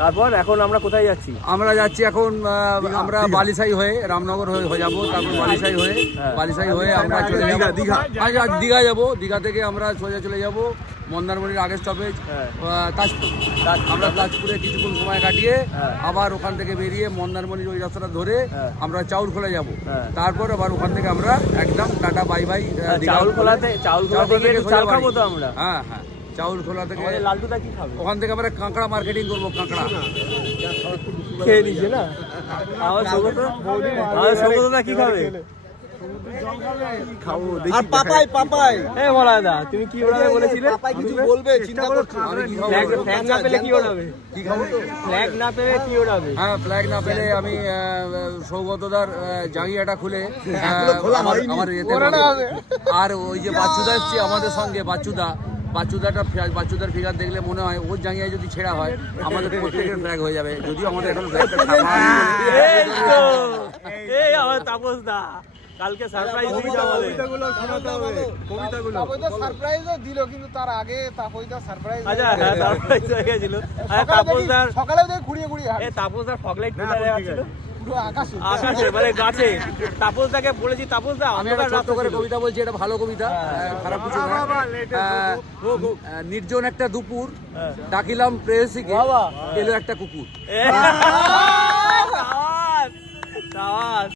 তারপর এখন আমরা কোথায় যাচ্ছি? আমরা যাচ্ছি এখন আমরা বালিসাই হয়ে রামনগর হয়ে যাবো, তারপর বালিসাই হয়ে আমরা চলে যাবো দীঘা যাবো। দীঘা থেকে আমরা সোজা চলে যাবো মন্দারমণির আগের স্টপেজ তাজপুর। আমরা তাজপুরে কিছুক্ষণ সময় কাটিয়ে আবার ওখান থেকে বেরিয়ে মন্দারমণির ওই রাস্তাটা ধরে আমরা চাউলখোলা যাব। তারপর আবার ওখান থেকে আমরা একদম টাটা বাই বাই। চাউলখোলা থেকে চাল খাবো তো আমরা? হ্যাঁ, চাউলখোলা থেকে লালটুদা কি খাবে? ওখান থেকে আমরা কাঁকড়া মার্কেটিং করবো। কাঁকড়া খেয়ে নিচ্ছে না আমার সৌগতদা কি খাবে? তুমি কি ওড়াবে বলেছিলে? ফ্ল্যাগ না পেলে কি ওড়াবে? ফ্ল্যাগ না পেলে কি ওড়াবে? হ্যাঁ, ফ্ল্যাগ না পেলে আমি সৌগতদার জাঙ্গিয়াটা খুলে আমার আর ওই যে বাচ্চুদা এসছে আমাদের সঙ্গে, বাচ্চুদার ফিগার দেখলে মনে হয় ওর জাঙ্গিয়া যদি ছেঁড়া হয় আমাদের প্রত্যেকের ফ্ল্যাগ হয়ে যাবে। যদিও আমাদের এখন আমার তাপস দা কালকে সারপ্রাইজ দিয়েছে আমাদের। কবিতাগুলো সারপ্রাইজও দিল, কিন্তু তার আগে তাপসদা সারপ্রাইজ। আচ্ছা, হ্যাঁ, সারপ্রাইজ হয়ে গেছিল। তাপসদার সকালে ঘুরিয়ে তাপসদার ফগলাইট কোথায় ছিল? আকাশে মানে গাছে। তাপসদাকে বলেছি, তাপসদা আমি একটা ছোট্ট করে কবিতা বলছি, এটা ভালো কবিতা, খারাপ কিছু না। নির্জন একটা দুপুর ডাকিলাম প্রেয়সীকে, এলো একটা কুকুর।